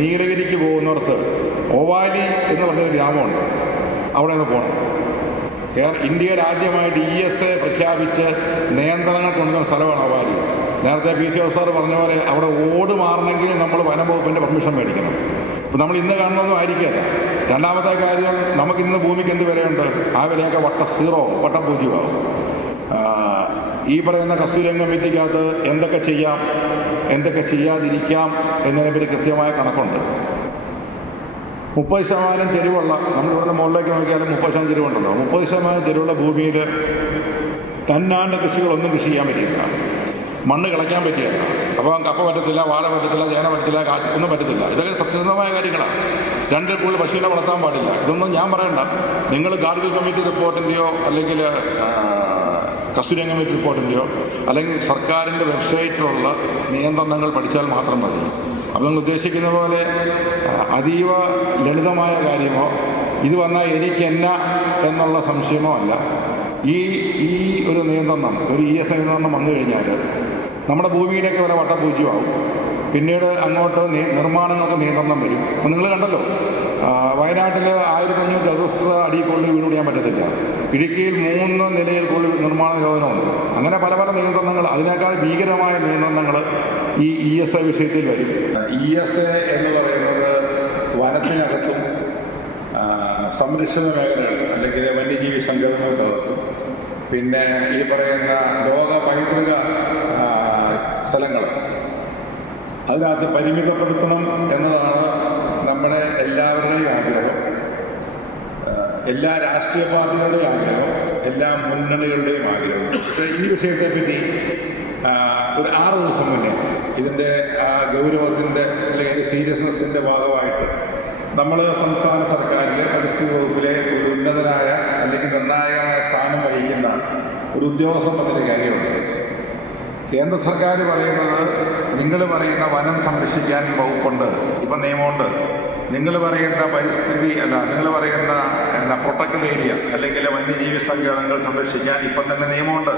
നീലഗിരിക്ക് പോകുന്നിടത്ത് ഓവാലി എന്ന് പറഞ്ഞൊരു ഗ്രാമമുണ്ട്. അവിടെ നിന്ന് പോകണം. ഇന്ത്യയിൽ ആദ്യമായിട്ട് ESA പ്രഖ്യാപിച്ച് നിയന്ത്രണങ്ങൾ കൊണ്ടുവന്ന സ്ഥലമാണ് ഓവാലി. നേരത്തെ PC സാർ പറഞ്ഞ പോലെ അവിടെ ഓട് മാറണമെങ്കിൽ നമ്മൾ വനം വകുപ്പിൻ്റെ പെർമിഷൻ മേടിക്കണം. ഇപ്പം നമ്മൾ ഇന്ന് കാണുന്നൊന്നും ആയിരിക്കില്ല. രണ്ടാമത്തെ കാര്യം, നമുക്കിന്ന് ഭൂമിക്ക് എന്ത് വിലയുണ്ട്? ആ വിലയൊക്കെ വട്ടം പൂജ്യമാകും. ഈ പറയുന്ന കസ്തൂരി കമ്മിറ്റിക്കകത്ത് എന്തൊക്കെ ചെയ്യാം, എന്തൊക്കെ ചെയ്യാതിരിക്കാം എന്നതിനെപ്പറ്റി കൃത്യമായ കണക്കുണ്ട്. 30% ചെരിവുള്ള, നമ്മളിവിടെ മുകളിലേക്ക് നോക്കിയാലും 30% ചെരിവുണ്ടല്ലോ. 30% ചെരിവുള്ള ഭൂമിയിൽ തന്നാണ്ട് കൃഷികളൊന്നും കൃഷി ചെയ്യാൻ പറ്റില്ല. മണ്ണ് കിളയ്ക്കാൻ പറ്റിയല്ല. അപ്പോൾ കപ്പ പറ്റത്തില്ല, വാഴ പറ്റത്തില്ല, ചേന പറ്റത്തില്ല, ഒന്നും പറ്റത്തില്ല. ഇതൊക്കെ സത്യസന്ധമായ കാര്യങ്ങളാണ്. 2 കൂടുതൽ പശുവിനെ വളർത്താൻ പാടില്ല. ഇതൊന്നും ഞാൻ പറയണ്ട. നിങ്ങൾ ഗാർഗിൽ കമ്മിറ്റി റിപ്പോർട്ടിൻ്റെയോ അല്ലെങ്കിൽ കസ്തൂരി കമ്മിറ്റി റിപ്പോർട്ടിൻ്റെയോ അല്ലെങ്കിൽ സർക്കാരിൻ്റെ വെബ്സൈറ്റിലുള്ള നിയന്ത്രണങ്ങൾ പഠിച്ചാൽ മാത്രം മതി. അപ്പോൾ നിങ്ങൾ ഉദ്ദേശിക്കുന്ന പോലെ അതീവ ലളിതമായ കാര്യമോ ഇത് വന്നാൽ എനിക്കെന്നാ എന്നുള്ള സംശയമോ അല്ല. ഈ ഒരു നിയന്ത്രണം, ഒരു ESA നിയന്ത്രണം വന്നു കഴിഞ്ഞാൽ നമ്മുടെ ഭൂമിയിലേക്ക് വരെ വട്ടപൂജ്യമാവും. പിന്നീട് അങ്ങോട്ട് നിർമ്മാണങ്ങൾക്ക് നിയന്ത്രണം വരും. അപ്പോൾ നിങ്ങൾ കണ്ടല്ലോ, വയനാട്ടിൽ 1500 ചതുരശ്ര അടി കൂടുതൽ വീട് പണിയാൻ പറ്റത്തില്ല. ഇടുക്കിയിൽ 3 നിലയിൽ കൂടുതൽ നിർമ്മാണ നിരോധനമുണ്ട്. അങ്ങനെ പല പല നിയന്ത്രണങ്ങൾ, അതിനേക്കാൾ ഭീകരമായ നിയന്ത്രണങ്ങൾ ഈ ESA വിഷയത്തിൽ വരും. ESA എന്ന് പറയുന്നത് വനത്തിനകത്തും സംരക്ഷിത മേഖലകൾ അല്ലെങ്കിൽ വന്യജീവി സങ്കേതങ്ങൾക്കകത്തും പിന്നെ ഈ പറയുന്ന ലോക പൈതൃക സ്ഥലങ്ങൾ അതിനകത്ത് പരിമിതപ്പെടുത്തണം എന്നതാണ് നമ്മുടെ എല്ലാവരുടെയും ആഗ്രഹം, എല്ലാ രാഷ്ട്രീയ പാർട്ടികളുടെയും ആഗ്രഹം, എല്ലാ മുന്നണികളുടെയും ആഗ്രഹം. പക്ഷേ ഈ വിഷയത്തെപ്പറ്റി ഒരു 6 ദിവസം മുന്നേ ഇതിൻ്റെ ഗൗരവത്തിൻ്റെ അല്ലെങ്കിൽ സീരിയസ്നെസ്സിൻ്റെ ഭാഗമായിട്ട് നമ്മൾ സംസ്ഥാന സർക്കാരിലെ പരിസ്ഥിതി വകുപ്പിലെ ഒരു ഉന്നതനായ അല്ലെങ്കിൽ നിർണായകമായ സ്ഥാനം വഹിക്കുന്ന ഒരു ഉദ്യോഗസ്ഥൻ പറഞ്ഞൊരു കാര്യമുണ്ട്. കേന്ദ്ര സർക്കാർ പറയുന്നത്, നിങ്ങൾ പറയുന്ന വനം സംരക്ഷിക്കാൻ വകുപ്പുണ്ട്, ഇപ്പം നിയമമുണ്ട്. നിങ്ങൾ പറയുന്ന പരിസ്ഥിതി നിങ്ങൾ പറയുന്ന പ്രൊട്ടക്റ്റഡ് ഏരിയ അല്ലെങ്കിൽ വന്യജീവി സങ്കേതങ്ങൾ സംരക്ഷിക്കാൻ ഇപ്പം തന്നെ നിയമമുണ്ട്.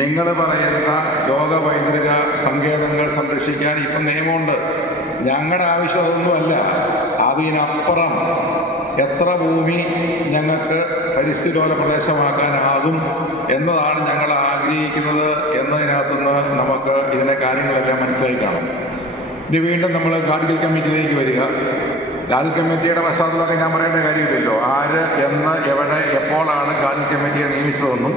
നിങ്ങൾ പറയുന്ന ലോക പൈതൃക സങ്കേതങ്ങൾ സംരക്ഷിക്കാൻ ഇപ്പം നിയമമുണ്ട്. ഞങ്ങളുടെ ആവശ്യം അതൊന്നുമല്ല. അതിനപ്പുറം എത്ര ഭൂമി ഞങ്ങൾക്ക് പരിസ്ഥിതി ലോല പ്രദേശമാക്കാനാകും എന്നതാണ് ഞങ്ങൾ ആഗ്രഹിക്കുന്നത് എന്നതിനകത്തുനിന്ന് നമുക്ക് ഇതിൻ്റെ കാര്യങ്ങളെല്ലാം മനസ്സിലായി കാണും. ഇനി വീണ്ടും നമ്മൾ ഗാഡ്ഗിൽ കമ്മിറ്റിയിലേക്ക് വരിക. ഗാഡ്ഗിൽ കമ്മിറ്റിയുടെ പശ്ചാത്തലമൊക്കെ ഞാൻ പറയേണ്ട കാര്യമില്ലല്ലോ. ആര് എന്ന് എവിടെ എപ്പോഴാണ് ഗാഡ്ഗിൽ കമ്മിറ്റിയെ നിയമിച്ചതെന്നും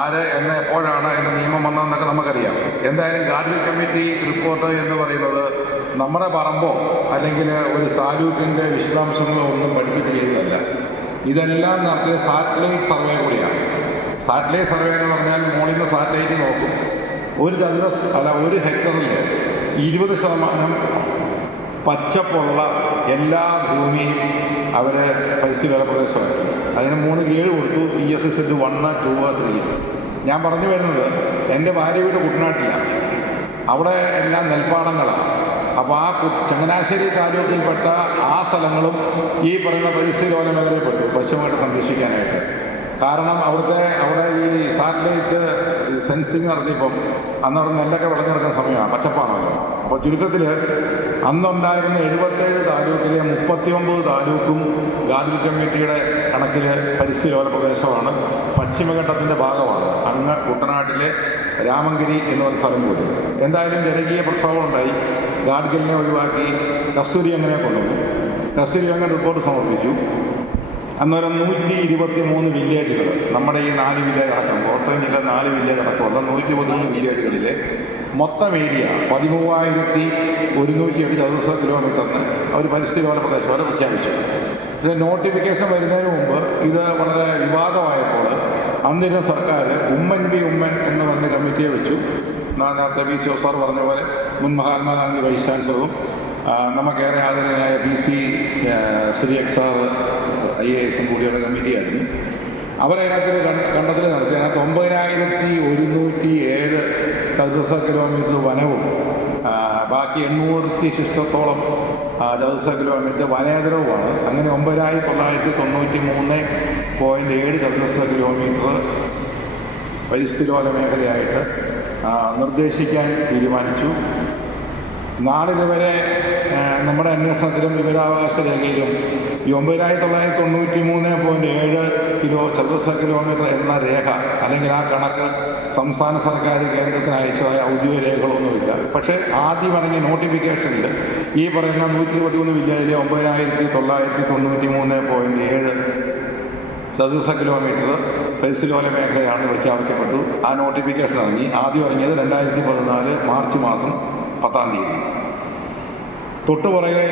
ആര് എന്ന് എപ്പോഴാണ് അതിൻ്റെ നിയമം വന്നതെന്നൊക്കെ നമുക്കറിയാം. എന്തായാലും ഗാഡ്ഗിൽ കമ്മിറ്റി റിപ്പോർട്ട് എന്ന് പറയുന്നത് നമ്മുടെ പറമ്പോ അല്ലെങ്കിൽ ഒരു താലൂക്കിൻ്റെ വിശദാംശങ്ങളോ ഒന്നും പഠിച്ചിട്ട് ചെയ്തതല്ല. ഇതെല്ലാം നടത്തിയ സാറ്റലൈറ്റ് സർവേ കൂടിയാണ്. സാറ്റലൈറ്റ് സർവേ എന്ന് പറഞ്ഞാൽ മുകളിൽ നിന്ന് സാറ്റലൈറ്റ് നോക്കും. ഒരു ഹെക്ടറിൽ 20% പച്ചപ്പുള്ള എല്ലാ ഭൂമിയും അവർ പരിസ്ഥിതി പ്രദേശമാക്കി. അതിന് 3 ഗ്രേഡ് കൊടുത്തു. ESZ 1, 2, 3. ഞാൻ പറഞ്ഞു വരുന്നത്, എൻ്റെ ഭാര്യ വീട് കുട്ടനാട്ടിലാണ്. അവിടെ എല്ലാം നെൽപ്പാടങ്ങളാണ്. അപ്പോൾ ചങ്ങനാശ്ശേരി താലൂക്കിൽപ്പെട്ട ആ സ്ഥലങ്ങളും ഈ പറയുന്ന പരിസ്ഥിതി ലോല മേഖലയിൽപ്പെട്ടു പശ്ചിമഘട്ടം സംരക്ഷിക്കാനായിട്ട്. കാരണം അവിടെ ഈ സാറ്റലൈറ്റ് സെൻസിങ് നടത്തിയപ്പം അന്നവിടെ നെല്ലൊക്കെ വിളഞ്ഞെടുക്കുന്ന സമയമാണ്, പച്ചപ്പാണല്ലോ. അപ്പോൾ ചുരുക്കത്തിൽ അന്നുണ്ടായിരുന്ന 77 താലൂക്കിലെ 39 താലൂക്കും ഗാഡ്ഗിൽ കമ്മിറ്റിയുടെ കണക്കിൽ പരിസ്ഥിതി ലോല പ്രദേശമാണ്, പശ്ചിമഘട്ടത്തിൻ്റെ ഭാഗമാണ്. അങ്ങ് കുട്ടനാട്ടിലെ രാമങ്കിരി എന്ന് പറഞ്ഞ സ്ഥലം കൂടി. എന്തായാലും ജനകീയ പ്രക്ഷോഭം ഉണ്ടായി. ഗാഡ്ഗിലിനെ ഒഴിവാക്കി കസ്തൂരി അങ്ങനെ കൊണ്ടുവന്നു. കസ്തൂരി അങ്ങനെ റിപ്പോർട്ട് സമർപ്പിച്ചു. അന്നേരം 123 വില്ലേജുകൾ, നമ്മുടെ ഈ 4 വില്ലേജ് അടക്കം, കോട്ടയം ജില്ല 4 വില്ലേജ് അടക്കമുള്ള 113 വില്ലേജുകളിലെ മൊത്തം ഏരിയ 13,107 ചതുരശ്ര കിലോമീറ്ററിന് ഒരു പരിസ്ഥിതി ലോല പ്രദേശം വരെ പ്രഖ്യാപിച്ചു. ഇത് നോട്ടിഫിക്കേഷൻ വരുന്നതിന് മുമ്പ് ഇത് വളരെ വിവാദമായപ്പോൾ അന്നിരുന്ന സർക്കാർ ഉമ്മൻ എന്ന് പറഞ്ഞ കമ്മിറ്റിയെ വെച്ചു. നേരത്തെ PC സാർ പറഞ്ഞ പോലെ മുൻ മഹാത്മാഗാന്ധി വൈസ് ചാൻസലറും നമുക്കേറെ ആദരണീയനായ PC ശ്രീ സാർ IAS കൂടിയുള്ള കമ്മിറ്റിയായിരുന്നു. അവരതിനകത്ത് കണ്ടെത്തൽ നടത്തി. അതിനകത്ത് 9107 ചതുരശ്ര കിലോമീറ്റർ വനവും ബാക്കി 800 ചതുരശ്ര കിലോമീറ്റർ വനേതരവുമാണ്. അങ്ങനെ 9993.7 ചതുരശ്ര കിലോമീറ്റർ പരിസ്ഥിതി ലോല മേഖലയായിട്ട് നിർദ്ദേശിക്കാൻ തീരുമാനിച്ചു. നാളിതുവരെ നമ്മുടെ അന്വേഷണത്തിലും വിവരാവകാശ രേഖയിലും ഈ 9993.7 ചതുരശ്ര കിലോമീറ്റർ എന്ന രേഖ അല്ലെങ്കിൽ ആ കണക്ക് സംസ്ഥാന സർക്കാർ കേന്ദ്രത്തിന് അയച്ചതായ ഔദ്യോഗിക രേഖകളൊന്നുമില്ല. പക്ഷേ ആദ്യം ഇറങ്ങിയ നോട്ടിഫിക്കേഷനിൽ ഈ പറയുന്ന 123 വില്ലേജിലെ 9993.7 ചതുരശ്ര കിലോമീറ്റർ പരിസ്ഥിതിലോല മേഖലയാണ് പ്രഖ്യാപിക്കപ്പെട്ടു. ആ നോട്ടിഫിക്കേഷൻ ഇറങ്ങി. ആദ്യം ഇറങ്ങിയത് 2014 മാർച്ച് മാസം 10-ാം തീയതി. തൊട്ടുപുറകെ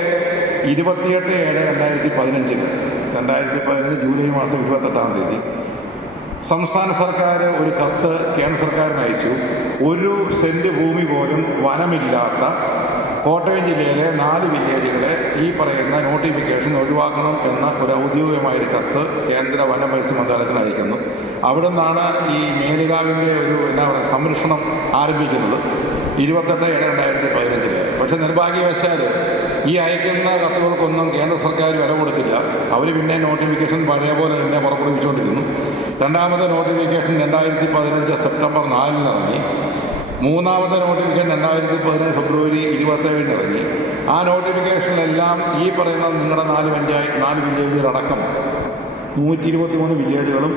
28/7/2015 ജൂലൈ മാസം 28-ാം തീയതി സംസ്ഥാന സർക്കാർ ഒരു കത്ത് കേന്ദ്ര സർക്കാരിന് അയച്ചു. 1 സെൻറ്റ് ഭൂമി പോലും വനമില്ലാത്ത കോട്ടയം ജില്ലയിലെ 4 വില്ലേജുകളെ ഈ പറയുന്ന നോട്ടിഫിക്കേഷൻ ഒഴിവാക്കണം എന്ന ഒരു ഔദ്യോഗികമായൊരു കത്ത് കേന്ദ്ര വന പരിസ്ഥിതി മന്ത്രാലയത്തിന് അയക്കുന്നു. അവിടെ നിന്നാണ് ഈ മേലുകാവിൻ്റെ ഒരു സംരക്ഷണം ആരംഭിക്കുന്നത് 28/7/2015. പക്ഷേ നിർഭാഗ്യവശാൽ ഈ അയക്കുന്ന കത്തുകൾക്കൊന്നും കേന്ദ്ര സർക്കാർ വില കൊടുത്തില്ല. അവർ പിന്നെ നോട്ടിഫിക്കേഷൻ പഴയ പോലെ തന്നെ പുറപ്പെടുവിച്ചുകൊണ്ടിരുന്നു. രണ്ടാമത്തെ നോട്ടിഫിക്കേഷൻ 2015 സെപ്റ്റംബർ 4-ന് ഇറങ്ങി. മൂന്നാമത്തെ നോട്ടിഫിക്കേഷൻ 2017 ഫെബ്രുവരി 27-ന് ഇറങ്ങി. ആ നോട്ടിഫിക്കേഷനിലെല്ലാം ഈ പറയുന്ന നിങ്ങളുടെ 4 വില്ലേജുകളടക്കം 123 വില്ലേജുകളും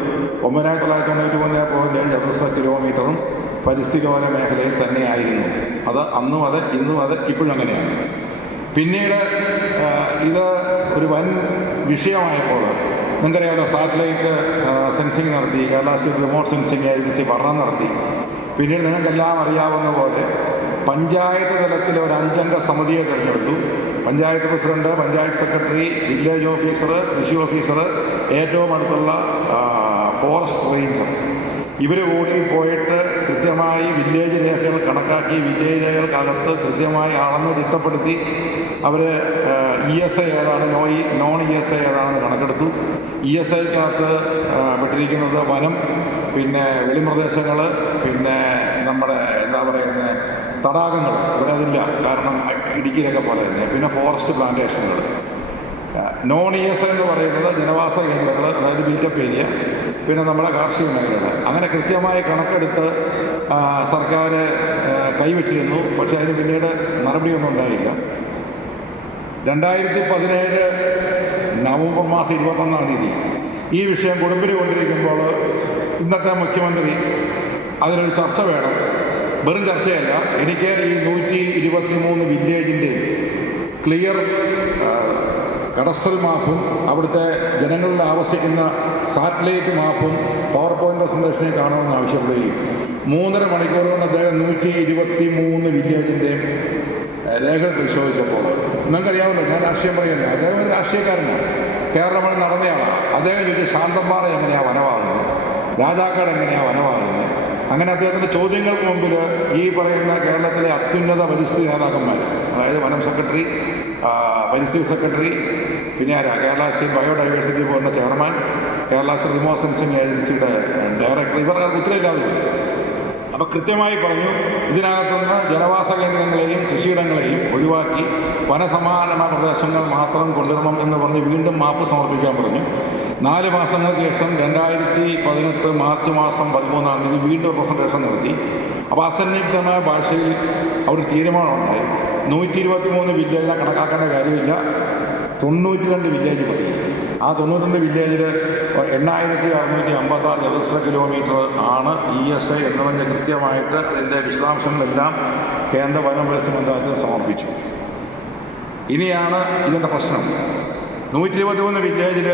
9993.7 ചതുരശ്ര കിലോമീറ്ററും പരിസ്ഥിതിലോല മേഖലയിൽ തന്നെയായിരുന്നു. അത് അന്നും അത് ഇന്നും അത് ഇപ്പോഴും അങ്ങനെയാണ്. പിന്നീട് ഇത് ഒരു വൻ വിഷയമായപ്പോൾ നിങ്ങൾക്കറിയാമല്ലോ, സാറ്റലൈറ്റ് സെൻസിങ് നടത്തി, Kerala state remote sensing agency പഠനം നടത്തി. പിന്നീട് നിങ്ങൾക്കെല്ലാം അറിയാവുന്ന പോലെ പഞ്ചായത്ത് തലത്തിൽ ഒരു 5 അംഗ സമിതിയെ തിരഞ്ഞെടുത്തു. Panchayat president, panchayat secretary, village officer, കൃഷി ഓഫീസർ, ഏറ്റവും അടുത്തുള്ള ഫോറസ്റ്റ് റേഞ്ചർ, ഇവർ കൂടി പോയിട്ട് കൃത്യമായി വില്ലേജ് രേഖകൾ കണക്കാക്കി വില്ലേജ് രേഖകൾക്കകത്ത് കൃത്യമായി അളന്ന് തിട്ടപ്പെടുത്തി അവർ ESI ഏതാണ്, നോൺ ESI ഏതാണെന്ന് കണക്കെടുത്തു. ESIക്കകത്ത് പെട്ടിരിക്കുന്നത് വനം, പിന്നെ വെളിപ്രദേശങ്ങൾ, പിന്നെ നമ്മുടെ തടാകങ്ങൾ, ഇവിടെ അതില്ല കാരണം ഇടുക്കിയിലൊക്കെ പോലെ തന്നെ, പിന്നെ ഫോറസ്റ്റ് പ്ലാന്റേഷനുകൾ. നോൺ ESI എന്ന് പറയുന്നത് ജനവാസ കേന്ദ്രങ്ങൾ, അതായത് ബിൽറ്റപ്പ് ഏരിയ, പിന്നെ നമ്മുടെ കാർഷിക മേഖലകൾ. അങ്ങനെ കൃത്യമായി കണക്കെടുത്ത് സർക്കാർ കൈവച്ചിരുന്നു. പക്ഷേ അതിന് പിന്നീട് നടപടിയൊന്നും ഉണ്ടായില്ല. 2017 നവംബർ മാസം 21-ാം തീയതി ഈ വിഷയം കൊടുമ്പിരി കൊണ്ടിരിക്കുമ്പോൾ ഇന്നത്തെ മുഖ്യമന്ത്രി അതിനൊരു ചർച്ച വേണം. വെറും ചർച്ചയല്ല, എനിക്ക് ഈ 123 വില്ലേജിൻ്റെയും ക്ലിയർ കഡസ്ട്രൽ മാപ്പും അവിടുത്തെ ജനങ്ങളിൽ ആവശ്യിക്കുന്ന സാറ്റലൈറ്റ് മാപ്പും പവർ പോയിൻ്റ് പ്രസൻറ്റേഷനെയും കാണണമെന്ന് ആവശ്യപ്പെടുകയും 3.5 മണിക്കൂർ കൊണ്ട് അദ്ദേഹം 123 വില്ലേജിൻ്റെയും രേഖകൾ പരിശോധിച്ചപ്പോൾ നിങ്ങൾക്കറിയാമല്ലോ, ഞാൻ രാഷ്ട്രീയം പറയുന്നത്, അദ്ദേഹം ഒരു രാഷ്ട്രീയക്കാരനാണ്, കേരളമണി നടന്നയാണ്. അദ്ദേഹം ചോദിച്ചു ശാന്തമ്പാറ എങ്ങനെയാണ് വനമാകുന്നത്, രാജാക്കാട് എങ്ങനെയാണ് വനമാകുന്നത്. അങ്ങനെ അദ്ദേഹത്തിൻ്റെ ചോദ്യങ്ങൾക്ക് മുമ്പിൽ ഈ പറയുന്ന കേരളത്തിലെ അത്യുന്നത പരിസ്ഥിതി നേതാക്കന്മാർ, അതായത് വനം സെക്രട്ടറി, പരിസ്ഥിതി സെക്രട്ടറി, പിന്നെ കേരള സ്റ്റേറ്റ് ബയോഡൈവേഴ്സിറ്റി ബോർഡിൻ്റെ chairman, Kerala state remote sensing ഏജൻസിയുടെ ഡയറക്ടർ, ഇവർക്ക് ഉത്തരവില്ലാതെ പോയി. അപ്പോൾ കൃത്യമായി പറഞ്ഞു, ഇതിനകത്തുനിന്ന് ജനവാസ കേന്ദ്രങ്ങളെയും കൃഷിയിടങ്ങളെയും ഒഴിവാക്കി വനസമാനമായ പ്രദേശങ്ങൾ മാത്രം കൊണ്ടുവരണം എന്ന് പറഞ്ഞ് വീണ്ടും മാപ്പ് സമർപ്പിക്കാൻ പറഞ്ഞു. 4 മാസങ്ങൾക്ക് ശേഷം 2018 മാർച്ച് മാസം 13-ാം തീയതി വീണ്ടും പ്രസൻറ്റേഷൻ നടത്തി. അപ്പോൾ അസന്നിഗ്ധമായ ഭാഷയിൽ അവിടെ തീരുമാനമുണ്ടായി. 123 വില്ലേജിനെ കണക്കാക്കേണ്ട കാര്യമില്ല, 92 വില്ലേജ് മതി. ആ 92 വില്ലേജിൽ 8656 ചതുരശ്ര കിലോമീറ്റർ ആണ് ESI എന്ന് പറഞ്ഞ് കൃത്യമായിട്ട് അതിൻ്റെ വിശദാംശങ്ങളെല്ലാം കേന്ദ്ര വനം പരിസ്ഥിതി മന്ത്രാലയത്തിന് സമർപ്പിച്ചു. ഇനിയാണ് ഇതിൻ്റെ പ്രശ്നം. 123 വില്ലേജിൽ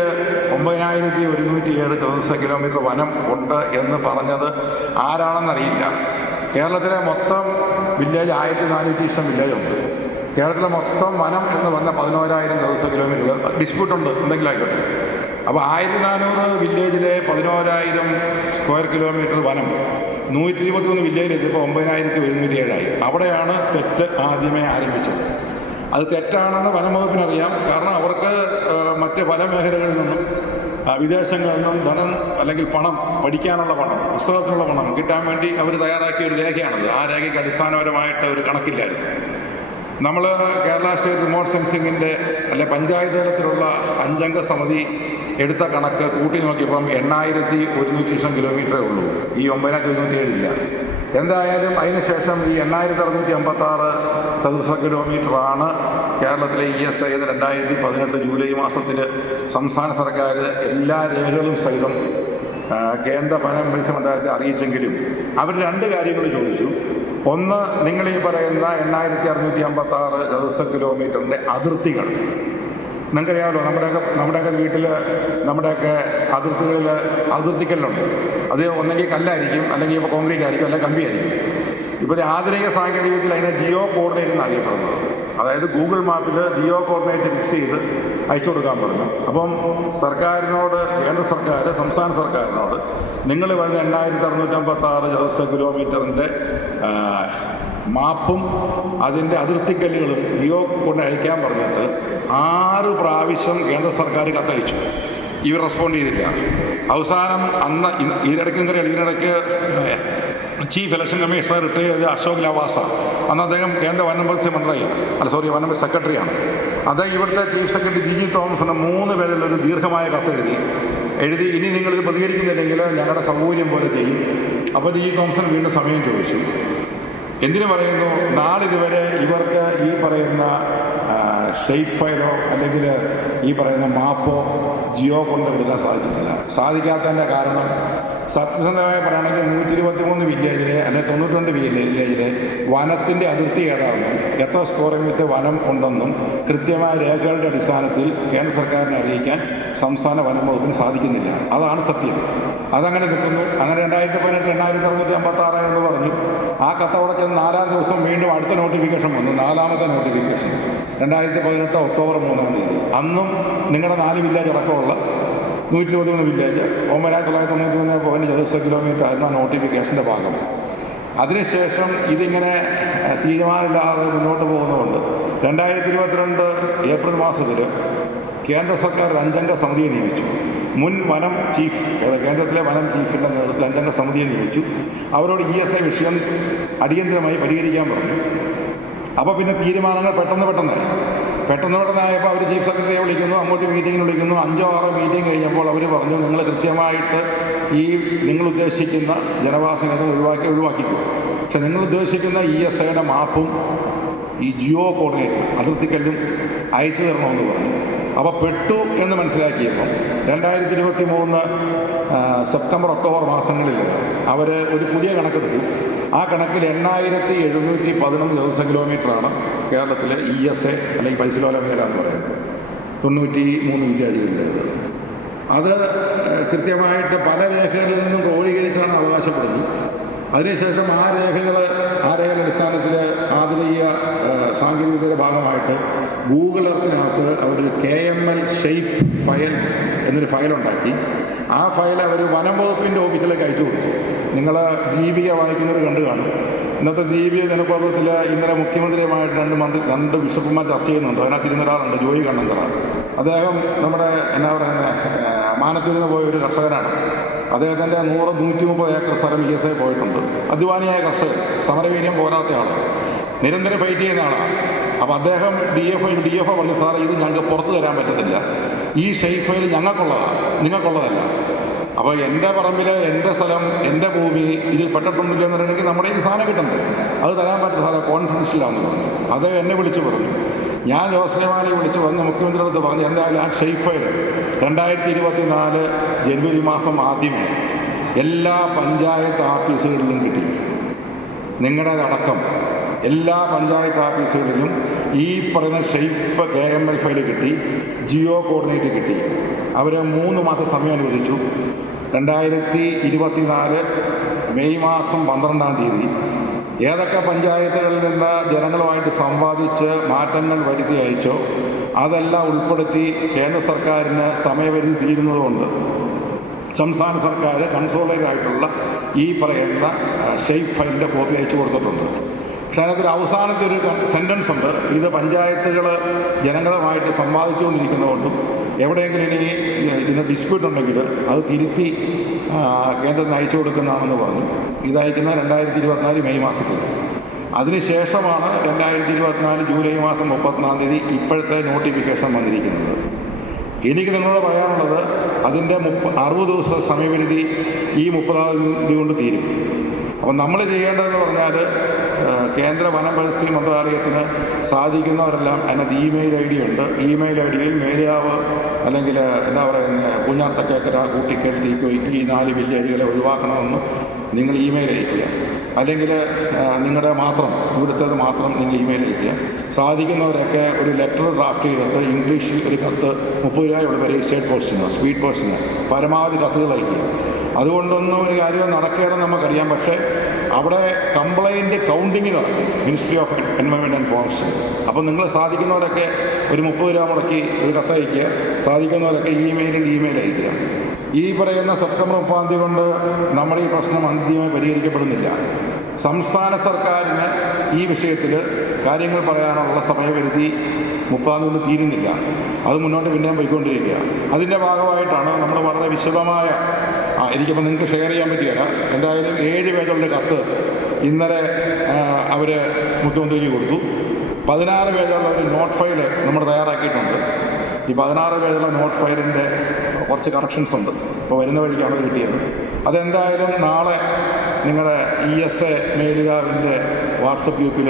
9107 ചതുരശ്ര കിലോമീറ്റർ വനം ഉണ്ട് എന്ന് പറഞ്ഞത് ആരാണെന്നറിയില്ല. കേരളത്തിലെ മൊത്തം വില്ലേജ് 1400 വില്ലേജുണ്ട്. കേരളത്തിലെ മൊത്തം വനം എന്ന് പറഞ്ഞാൽ 11,000 ചതുരശ്ര കിലോമീറ്റർ. ഡിസ്പ്യൂട്ടുണ്ട്, എന്തെങ്കിലും ആയിക്കോട്ടെ. അപ്പോൾ 1400 വില്ലേജിലെ 11,000 സ്ക്വയർ കിലോമീറ്റർ വനം 123 വില്ലേജിൽ എത്തിയപ്പോൾ 9,107 അവിടെയാണ് തെറ്റ് ആദ്യമേ ആരംഭിച്ചത്. അത് തെറ്റാണെന്ന് വനംവകുപ്പിനറിയാം. കാരണം അവർക്ക് മറ്റ് പല മേഖലകളിൽ നിന്നും വിദേശങ്ങളിൽ നിന്നും ധനം അല്ലെങ്കിൽ പണം, പഠിക്കാനുള്ള പണം, പുസ്തകത്തിനുള്ള പണം കിട്ടാൻ വേണ്ടി അവർ തയ്യാറാക്കിയ ഒരു രേഖയാണത്. ആ രേഖയ്ക്ക് അടിസ്ഥാനപരമായിട്ട് ഒരു കണക്കില്ലായിരുന്നു. നമ്മൾ കേരള സ്റ്റേറ്റ് റിമോട്ട് സെൻസിങ്ങിൻ്റെ പഞ്ചായത്ത് തലത്തിലുള്ള 5 അംഗ സമിതി എടുത്ത കണക്ക് കൂട്ടി നോക്കിയപ്പം 8120 കിലോമീറ്ററേ ഉള്ളൂ. ഈ 9107 ഇല്ല. എന്തായാലും അതിനുശേഷം ഈ 8656 ചതുരശ്ര കിലോമീറ്ററാണ് കേരളത്തിലെ ESI 2018 ജൂലൈ മാസത്തിൽ സംസ്ഥാന സർക്കാർ എല്ലാ രേഖകളും സഹിതം കേന്ദ്ര വനം പരിസ്ഥിതി മന്ത്രാലയത്തെ അറിയിച്ചെങ്കിലും അവർ രണ്ട് കാര്യങ്ങൾ ചോദിച്ചു. ഒന്ന്, നിങ്ങൾ ഈ പറയുന്ന 8656 ചതുരശ്ര കിലോമീറ്ററിൻ്റെ അതിർത്തികൾ നിങ്ങൾക്കറിയാമല്ലോ, നമ്മുടെയൊക്കെ വീട്ടിൽ നമ്മുടെയൊക്കെ അതിർത്തിക്കല്ലുണ്ട്. അത് ഒന്നെങ്കിൽ കല്ലായിരിക്കും, അല്ലെങ്കിൽ ഇപ്പോൾ കോൺക്രീറ്റ് ആയിരിക്കും, അല്ലെങ്കിൽ കമ്പിയായിരിക്കും. ഇപ്പോൾ ആധുനിക സാങ്കേതികത്തിൽ അതിനെ ജിയോ കോർഡിനേറ്റ് എന്നറിയപ്പെടുന്നത്. അതായത് ഗൂഗിൾ മാപ്പിൽ ജിയോ കോർഡിനേറ്റ് ഫിക്സ് ചെയ്ത് അയച്ചു കൊടുക്കാൻ പറഞ്ഞു. അപ്പം സർക്കാരിനോട്, കേന്ദ്ര സർക്കാർ സംസ്ഥാന സർക്കാരിനോട് നിങ്ങൾ പറഞ്ഞ 8656 ചതുരശ്ര കിലോമീറ്ററിൻ്റെ മാപ്പും അതിൻ്റെ അതിർത്തിക്കല്ലുകളും ജിയോ കൊണ്ട് അയക്കാൻ പറഞ്ഞിട്ട് 6 പ്രാവശ്യം കേന്ദ്ര സർക്കാർ കത്തയച്ചു. ഇവർ റെസ്പോണ്ട് ചെയ്തില്ല. അവസാനം അന്ന് ഇതിനിടയ്ക്ക് ചീഫ് ഇലക്ഷൻ കമ്മീഷണർ റിട്ടയർ ചെയ്ത് അശോക് ലവാസ, അന്ന് അദ്ദേഹം കേന്ദ്ര വനം പരിസ്ഥിതി മന്ത്രിയാണ്, വനം സെക്രട്ടറിയാണ്. അത് ഇവിടുത്തെ ചീഫ് സെക്രട്ടറി ജി തോമസിന് 3 പേരിലൊരു ദീർഘമായ കത്ത് എഴുതി ഇനി നിങ്ങളിത് പ്രതികരിക്കുന്നില്ലെങ്കിൽ ഞങ്ങളുടെ സൗകര്യം പോലെ ചെയ്യും. അപ്പോൾ ജി തോമസിന് വീണ്ടും സമയം ചോദിച്ചു. എന്തിനു പറയുന്നു, നാളിതുവരെ ഇവർക്ക് ഈ പറയുന്ന ഷേപ്പ് ഫയലോ അല്ലെങ്കിൽ ഈ പറയുന്ന മാപ്പോ ജിയോ കൊണ്ട് എടുക്കാൻ സാധിക്കാത്തതിൻ്റെ കാരണം സത്യസന്ധമായി പറയുകയാണെങ്കിൽ 123 വില്ലേജിലെ അല്ലെങ്കിൽ 92 വില്ലേജിലെ വനത്തിൻ്റെ അതിർത്തി ഏതാണെന്നും എത്ര സ്ക്വയർ മീറ്റർ വനം ഉണ്ടെന്നും കൃത്യമായ രേഖകളുടെ അടിസ്ഥാനത്തിൽ കേന്ദ്ര സർക്കാരിനെ അറിയിക്കാൻ സംസ്ഥാന വനം വകുപ്പിന് സാധിക്കുന്നില്ല. അതാണ് സത്യം. അതങ്ങനെ നിൽക്കുന്നു. അങ്ങനെ 2018 8656 എന്ന് പറഞ്ഞു. ആ കത്തവിടെ ചെന്ന് 4-ാം ദിവസം വീണ്ടും അടുത്ത നോട്ടിഫിക്കേഷൻ വന്നു, 4ാമത്തെ നോട്ടിഫിക്കേഷൻ 2018 ഒക്ടോബർ 3-ാം തീയതി. അന്നും നിങ്ങളുടെ 4 വില്ലേജ് അടക്കമുള്ള 123 വില്ലേജ് 9993 ചതുരശ്ര കിലോമീറ്റർ ആയിരുന്നു ആ നോട്ടിഫിക്കേഷൻ്റെ ഭാഗം. അതിനുശേഷം ഇതിങ്ങനെ തീരുമാനമില്ലാതെ മുന്നോട്ട് പോകുന്നതുകൊണ്ട് 2022 ഏപ്രിൽ മാസത്തിൽ കേന്ദ്ര സർക്കാർ 5-അംഗ സമിതിയെ നിയമിച്ചു. മുൻ വനം ചീഫ്, കേന്ദ്രത്തിലെ വനം ചീഫിൻ്റെ നേതൃത്വത്തിൽ 5-അംഗ സമിതിയെ നിയമിച്ചു. അവരോട് ESI വിഷയം അടിയന്തരമായി പരിഹരിക്കാൻ പറഞ്ഞു. അപ്പോൾ പിന്നെ തീരുമാനങ്ങൾ പെട്ടെന്നായപ്പോൾ അവർ ചീഫ് സെക്രട്ടറിയെ വിളിക്കുന്നു, അങ്ങോട്ട് മീറ്റിങ്ങിന് വിളിക്കുന്നു. 5-6 മീറ്റിംഗ് കഴിഞ്ഞപ്പോൾ അവർ പറഞ്ഞു, നിങ്ങൾ കൃത്യമായിട്ട് ഈ നിങ്ങൾ ഉദ്ദേശിക്കുന്ന ജനവാസങ്ങൾ ഒഴിവാക്കിക്കും. പക്ഷെ നിങ്ങൾ ഉദ്ദേശിക്കുന്ന ESIയുടെ മാപ്പും ഈ ജിയോ കോർഡിനേറ്റ് അതിർത്തിക്കല്ലും അയച്ചു തരണമെന്ന് പറഞ്ഞു. അപ്പോൾ പെട്ടു എന്ന് മനസ്സിലാക്കിയപ്പോൾ 2023 സെപ്റ്റംബർ ഒക്ടോബർ മാസങ്ങളിൽ അവർ ഒരു പുതിയ കണക്കെടുത്തു. ആ കണക്കിൽ 8711 ചതുരശ്ര കിലോമീറ്ററാണ് കേരളത്തിലെ ESI അല്ലെങ്കിൽ പരിസ്ഥിതിലോല മേഖല എന്ന് പറയുന്നത്. 93 വില്ലേജുകളിലേത്. അത് കൃത്യമായിട്ട് പല രേഖകളിൽ നിന്നും ക്രോഡീകരിച്ചാണ് അവകാശപ്പെടുന്നത്. അതിനുശേഷം ആ രേഖകളുടെ അടിസ്ഥാനത്തിൽ ആധുനിക സാങ്കേതികതയുടെ ഭാഗമായിട്ട് ഗൂഗിൾ എർത്തിനകത്ത് അവർ KML ഷേപ്പ് ഫയൽ എന്നൊരു ഫയലുണ്ടാക്കി. ആ ഫയൽ അവർ വനം വകുപ്പിൻ്റെ ഓഫീസിലേക്ക് അയച്ചു കൊടുത്തു. നിങ്ങൾ ദീപിക വായിക്കുന്നവർ കണ്ടു കാണും. ഇന്നത്തെ ദീപിക ജനപർവ്വത്തിൽ ഇന്നലെ മുഖ്യമന്ത്രിയുമായിട്ട് രണ്ട് ബിഷപ്പുമാർ ചർച്ച ചെയ്യുന്നുണ്ട്. അതിനകത്ത് ഇരുന്നൊരാളുണ്ട്, ജോയി കണ്ണന്തറ. അദ്ദേഹം നമ്മുടെ മാനത്തൂരിൽ നിന്ന് പോയ ഒരു കർഷകനാണ്. അദ്ദേഹത്തിൻ്റെ 100-130 ഏക്കർ സ്ഥലം ESI പോയിട്ടുണ്ട്. അധ്വാനിയായ കർഷകൻ, സമരവീര്യം പോരാത്ത ആൾ, നിരന്തരം ഫൈറ്റ് ചെയ്യുന്ന ആളാണ്. അപ്പോൾ അദ്ദേഹം DFO പറഞ്ഞു, സാറേ ഇത് ഞങ്ങൾക്ക് പുറത്തു തരാൻ പറ്റത്തില്ല, ഈ ഷേപ്പ് ഫയൽ ഞങ്ങൾക്കുള്ളതാണ്, നിങ്ങൾക്കുള്ളതല്ല. അപ്പോൾ എൻ്റെ പറമ്പിൽ എൻ്റെ സ്ഥലം എൻ്റെ ഭൂമി ഇതിൽ പെട്ടിട്ടുണ്ടില്ല എന്ന് പറയുകയാണെങ്കിൽ നമ്മുടെ ഈ സാധനം കിട്ടുന്നത് അത് തരാൻ പറ്റും സാറേ, കോൺഫിഡൻഷ്യലാണെന്ന് പറഞ്ഞു. അദ്ദേഹം എന്നെ വിളിച്ചു പറഞ്ഞു. ഞാൻ ജോസഫിനെ വിളിച്ച് വന്ന് മുഖ്യമന്ത്രിയുടെ അടുത്ത് പറഞ്ഞു, എന്തായാലും ആ ഷേപ്പ് ഫയൽ 2024 ജനുവരി മാസം ആദ്യമേ എല്ലാ പഞ്ചായത്ത് ഓഫീസുകളിലും കിട്ടി. നിങ്ങളുടേതടക്കം എല്ലാ പഞ്ചായത്ത് ഓഫീസുകളിലും ഈ പറയുന്ന ഷേപ്പ് KML ഫയൽ കിട്ടി, ജിയോ കോർഡിനേറ്റ് കിട്ടി. അവർ 3 മാസം സമയം അനുവദിച്ചു. 2024 മെയ് മാസം 12-ാം തീയതി ഏതൊക്കെ പഞ്ചായത്തുകളിൽ നിന്ന് ജനങ്ങളുമായിട്ട് സംവാദിച്ച് മാറ്റങ്ങൾ വരുത്തി അയച്ചോ അതെല്ലാം ഉൾപ്പെടുത്തി കേന്ദ്ര സർക്കാരിന് സമയപരിധി തീരുന്നതുകൊണ്ട് സംസ്ഥാന സർക്കാർ കൺസോളേറ്റ് ആയിട്ടുള്ള ഈ പറയുന്ന ഷേപ്പ് ഫയലിൻ്റെ കോപ്പി അയച്ചു കൊടുത്തിട്ടുണ്ട്. പക്ഷേ അതിനകത്തിൽ അവസാനത്തെ ഒരു സെൻറ്റൻസ് ഉണ്ട്, ഇത് പഞ്ചായത്തുകൾ ജനങ്ങളുമായിട്ട് സംവാദിച്ചുകൊണ്ടിരിക്കുന്നതുകൊണ്ടും എവിടെയെങ്കിലും ഇനി ഇതിന് ഡിസ്പ്യൂട്ട് ഉണ്ടെങ്കിൽ അത് തിരുത്തി കേന്ദ്രത്തിന് അയച്ചു കൊടുക്കുന്നതാണെന്ന് പറഞ്ഞു. ഇതയക്കുന്ന 2024 മെയ് മാസത്തിൽ. അതിനുശേഷമാണ് 2024 ജൂലൈ മാസം 31-ാം തീയതി ഇപ്പോഴത്തെ നോട്ടിഫിക്കേഷൻ വന്നിരിക്കുന്നത്. എനിക്ക് നിങ്ങളോട് പറയാനുള്ളത്, അതിൻ്റെ 60 ദിവസ സമയപരിധി ഈ 30-ാം തീയതി കൊണ്ട് തീരും. അപ്പം നമ്മൾ ചെയ്യേണ്ടതെന്ന് പറഞ്ഞാൽ കേന്ദ്ര വനം പരിസ്ഥിതി മന്ത്രാലയത്തിന് സാധിക്കുന്നവരെല്ലാം അതിനകത്ത് ഇമെയിൽ ഐ ഡി ഉണ്ട്. ഇമെയിൽ ഐ ഡിയിൽ മേലിയാവ് അല്ലെങ്കിൽ എന്താ പറയുന്നത് പൂഞ്ഞാർ തെക്കേക്കര കൂട്ടിക്കൽ തീക്കോയ്ക്ക് ഈ 4 വില്ലേജുകളെ ഒഴിവാക്കണമെന്ന് നിങ്ങൾ ഇമെയിൽ അയയ്ക്കുക. അല്ലെങ്കിൽ നിങ്ങളുടെ മാത്രം ഇവിടുത്തേത് മാത്രം നിങ്ങൾ ഇമെയിൽ അയയ്ക്കുക. സാധിക്കുന്നവരൊക്കെ ഒരു ലെറ്റർ ഡ്രാഫ്റ്റ് ചെയ്തിട്ട് ഇംഗ്ലീഷിൽ ഒരു കത്ത് 30 രൂപയുള്ള രജിസ്റ്റേർഡ് പോസ്റ്റിന് സ്പീഡ് പോസ്റ്റിന് പരമാവധി കത്തുകൾ അയയ്ക്കുക. അതുകൊണ്ടൊന്നും ഒരു കാര്യം നടക്കുകയെന്ന് നമുക്കറിയാം. പക്ഷേ അവിടെ കംപ്ലൈൻറ്റ് കൗണ്ടിങ് നടക്കും ministry of environment and forest. അപ്പോൾ നിങ്ങൾ സാധിക്കുന്നവരൊക്കെ ഒരു 30 രൂപ മുടക്കി ഒരു കത്തയക്കുക. സാധിക്കുന്നവരൊക്കെ ഇമെയിൽ അയക്കുക. ഈ പറയുന്ന സെപ്റ്റംബർ 30 കൊണ്ട് നമ്മുടെ ഈ പ്രശ്നം അന്തിമമായി പരിഹരിക്കപ്പെടുന്നില്ല. സംസ്ഥാന സർക്കാരിന് ഈ വിഷയത്തിൽ കാര്യങ്ങൾ പറയാനുള്ള സമയപരിധി 30 കൊണ്ട് തീരുന്നില്ല. അത് മുന്നോട്ട് പിന്നെയും പോയിക്കൊണ്ടിരിക്കുക. അതിൻ്റെ ഭാഗമായിട്ടാണ് നമ്മൾ വളരെ വിശദമായ എനിക്കിപ്പോൾ നിങ്ങൾക്ക് ഷെയർ ചെയ്യാൻ പറ്റുകയില്ല. എന്തായാലും 7 പേജുള്ള കത്ത് ഇന്നലെ അവർ മുഖ്യമന്ത്രിക്ക് കൊടുത്തു. 16 പേജുള്ള ഒരു നോട്ട് ഫയൽ നമ്മൾ തയ്യാറാക്കിയിട്ടുണ്ട്. ഈ 16 പേജുള്ള നോട്ട് ഫയലിൻ്റെ കുറച്ച് കറക്ഷൻസ് ഉണ്ട്. ഇപ്പോൾ വരുന്ന വഴിക്കാണ് അത് കിട്ടിയത്. അതെന്തായാലും നാളെ നിങ്ങളുടെ ESA മേലുകാവിൻ്റെ വാട്സപ്പ് ഗ്രൂപ്പിൽ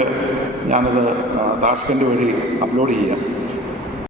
ഞാനത് താഷ്കൻഡ് വഴി അപ്ലോഡ് ചെയ്യാം.